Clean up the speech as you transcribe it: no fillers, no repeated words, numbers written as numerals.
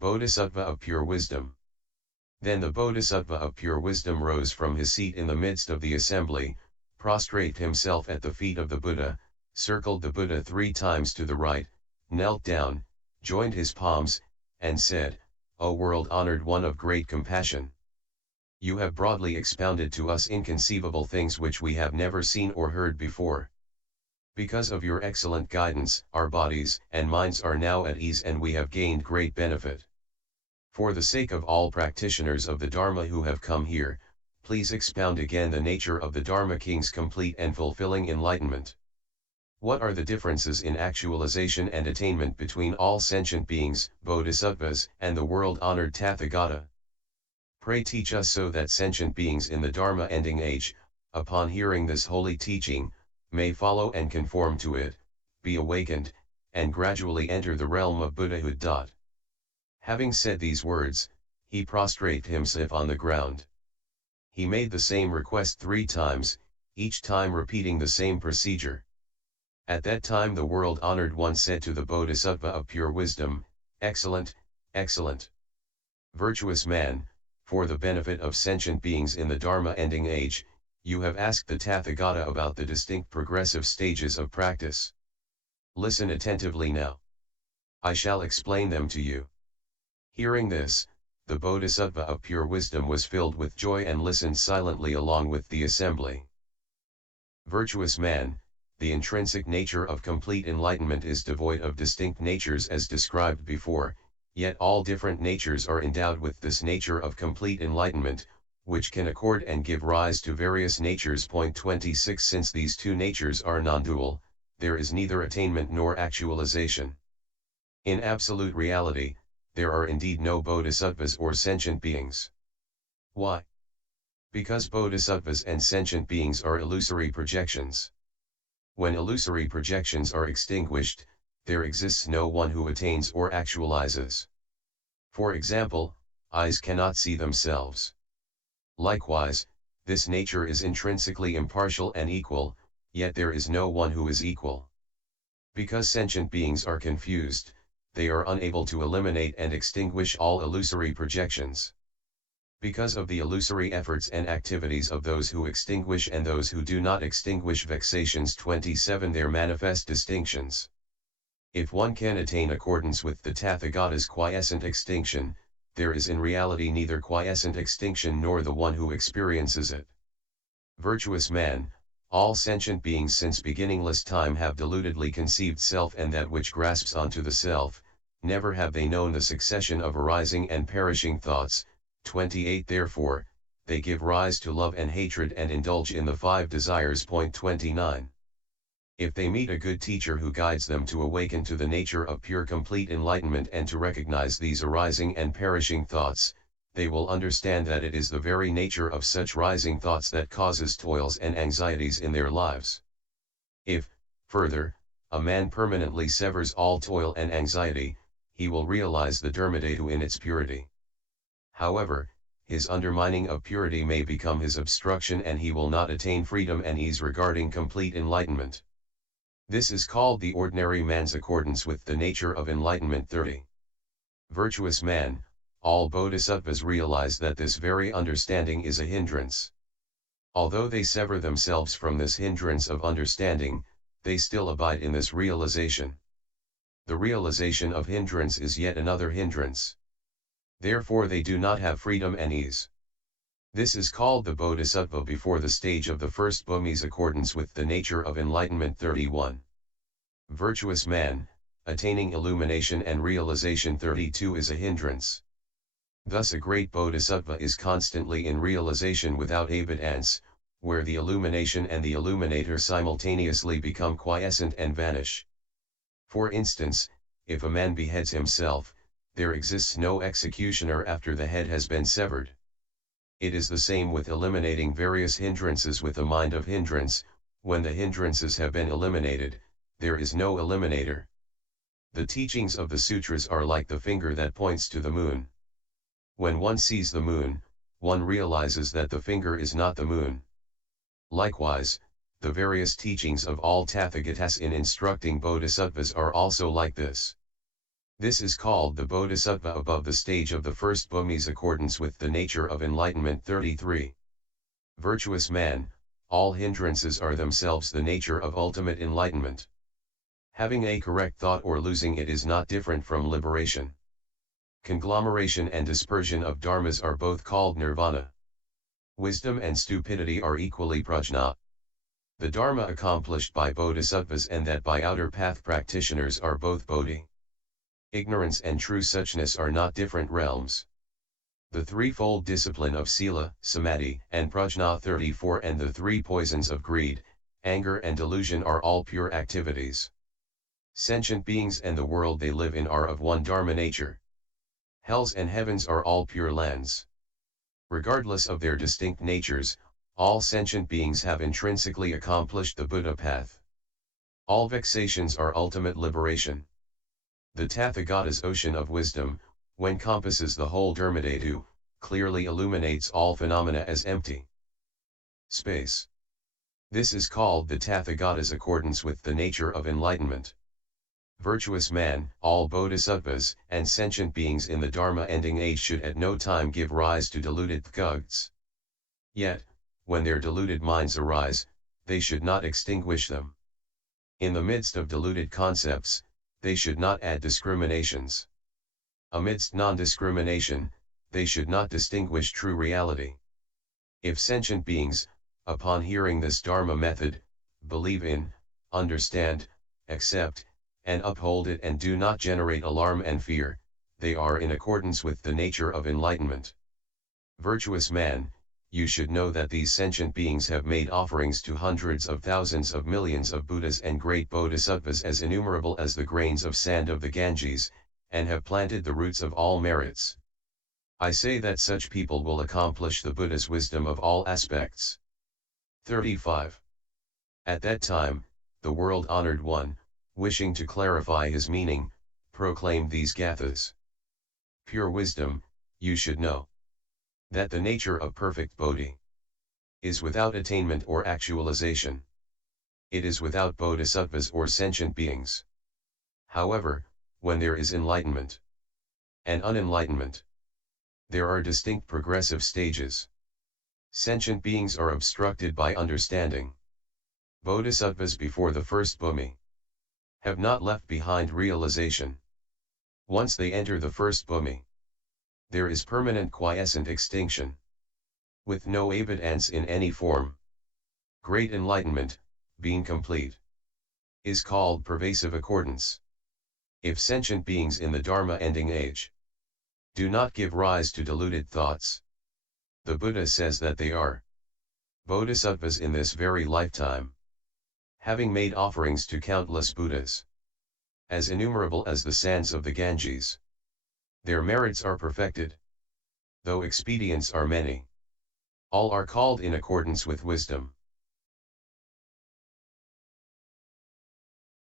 Bodhisattva of pure wisdom. Then the Bodhisattva of pure wisdom rose from his seat in the midst of the assembly, prostrate himself at the feet of the Buddha, circled the Buddha 3 times to the right, knelt down, joined his palms, and said, "O world-honored one of great compassion! You have broadly expounded to us inconceivable things which we have never seen or heard before. Because of your excellent guidance, our bodies and minds are now at ease and we have gained great benefit. For the sake of all practitioners of the Dharma who have come here, please expound again the nature of the Dharma King's complete and fulfilling enlightenment. What are the differences in actualization and attainment between all sentient beings, bodhisattvas, and the world-honored Tathagata? Pray teach us so that sentient beings in the Dharma ending age, upon hearing this holy teaching, may follow and conform to it, be awakened, and gradually enter the realm of Buddhahood. Having said these words, he prostrated himself on the ground. He made the same request 3 times, each time repeating the same procedure. At that time the world-honored one said to the Bodhisattva of pure wisdom, "Excellent, excellent. Virtuous man, for the benefit of sentient beings in the Dharma ending age, you have asked the Tathagata about the distinct progressive stages of practice. Listen attentively now. I shall explain them to you." Hearing this, the Bodhisattva of pure wisdom was filled with joy and listened silently along with the assembly. Virtuous man, the intrinsic nature of complete enlightenment is devoid of distinct natures as described before, yet all different natures are endowed with this nature of complete enlightenment, which can accord and give rise to various natures. 26 Since these two natures are non-dual, there is neither attainment nor actualization. In absolute reality, there are indeed no bodhisattvas or sentient beings. Why? Because bodhisattvas and sentient beings are illusory projections. When illusory projections are extinguished, there exists no one who attains or actualizes. For example, eyes cannot see themselves. Likewise, this nature is intrinsically impartial and equal, yet there is no one who is equal. Because sentient beings are confused, they are unable to eliminate and extinguish all illusory projections. Because of the illusory efforts and activities of those who extinguish and those who do not extinguish vexations. 27 There manifest distinctions. If one can attain accordance with the Tathagata's quiescent extinction, there is in reality neither quiescent extinction nor the one who experiences it. Virtuous man, all sentient beings since beginningless time have deludedly conceived self and that which grasps onto the self, never have they known the succession of arising and perishing thoughts. 28 Therefore, they give rise to love and hatred and indulge in the 5 desires. 29 If they meet a good teacher who guides them to awaken to the nature of pure complete enlightenment and to recognize these arising and perishing thoughts, they will understand that it is the very nature of such rising thoughts that causes toils and anxieties in their lives. If, further, a man permanently severs all toil and anxiety, he will realize the Dharmadhatu in its purity. However, his undermining of purity may become his obstruction and he will not attain freedom and ease regarding complete enlightenment. This is called the ordinary man's accordance with the nature of enlightenment. 30. Virtuous man, all bodhisattvas realize that this very understanding is a hindrance. Although they sever themselves from this hindrance of understanding, they still abide in this realization. The realization of hindrance is yet another hindrance. Therefore they do not have freedom and ease. This is called the bodhisattva before the stage of the first Bhumi's accordance with the nature of enlightenment. 31. Virtuous man, attaining illumination and realization. 32 is a hindrance. Thus a great bodhisattva is constantly in realization without abundance, where the illumination and the illuminator simultaneously become quiescent and vanish. For instance, if a man beheads himself, there exists no executioner after the head has been severed. It is the same with eliminating various hindrances with a mind of hindrance. When the hindrances have been eliminated, there is no eliminator. The teachings of the sutras are like the finger that points to the moon. When one sees the moon, one realizes that the finger is not the moon. Likewise, the various teachings of all Tathagatas in instructing bodhisattvas are also like this. This is called the Bodhisattva above the stage of the first Bhumi's accordance with the nature of enlightenment. 33. Virtuous man, all hindrances are themselves the nature of ultimate enlightenment. Having a correct thought or losing it is not different from liberation. Conglomeration and dispersion of dharmas are both called nirvana. Wisdom and stupidity are equally prajna. The dharma accomplished by bodhisattvas and that by outer path practitioners are both bodhi. Ignorance and true suchness are not different realms. The threefold discipline of sila, samadhi, and prajna 34 and the three poisons of greed, anger and delusion are all pure activities. Sentient beings and the world they live in are of one dharma nature. Hells and heavens are all pure lands. Regardless of their distinct natures, all sentient beings have intrinsically accomplished the Buddha path. All vexations are ultimate liberation. The Tathagata's ocean of wisdom, when compasses the whole Dharmadhatu, clearly illuminates all phenomena as empty space. This is called the Tathagata's accordance with the nature of enlightenment. Virtuous man, all bodhisattvas, and sentient beings in the Dharma-ending age should at no time give rise to deluded thugs. Yet, when their deluded minds arise, they should not extinguish them. In the midst of deluded concepts, they should not add discriminations. Amidst non-discrimination, they should not distinguish true reality. If sentient beings, upon hearing this Dharma method, believe in, understand, accept, and uphold it and do not generate alarm and fear, they are in accordance with the nature of enlightenment. Virtuous man, you should know that these sentient beings have made offerings to hundreds of thousands of millions of Buddhas and great Bodhisattvas as innumerable as the grains of sand of the Ganges, and have planted the roots of all merits. I say that such people will accomplish the Buddha's wisdom of all aspects. 35. At that time, the world-honored one, wishing to clarify his meaning, proclaimed these gathas. Pure wisdom, you should know that the nature of perfect bodhi is without attainment or actualization. It is without bodhisattvas or sentient beings. However, when there is enlightenment and unenlightenment, there are distinct progressive stages. Sentient beings are obstructed by understanding. Bodhisattvas before the first Bhumi have not left behind realization. Once they enter the first Bhumi, there is permanent quiescent extinction, with no evidence in any form. Great enlightenment, being complete, is called pervasive accordance. If sentient beings in the Dharma-ending age do not give rise to deluded thoughts, the Buddha says that they are bodhisattvas in this very lifetime, having made offerings to countless Buddhas, as innumerable as the sands of the Ganges. Their merits are perfected, though expedients are many. All are called in accordance with wisdom.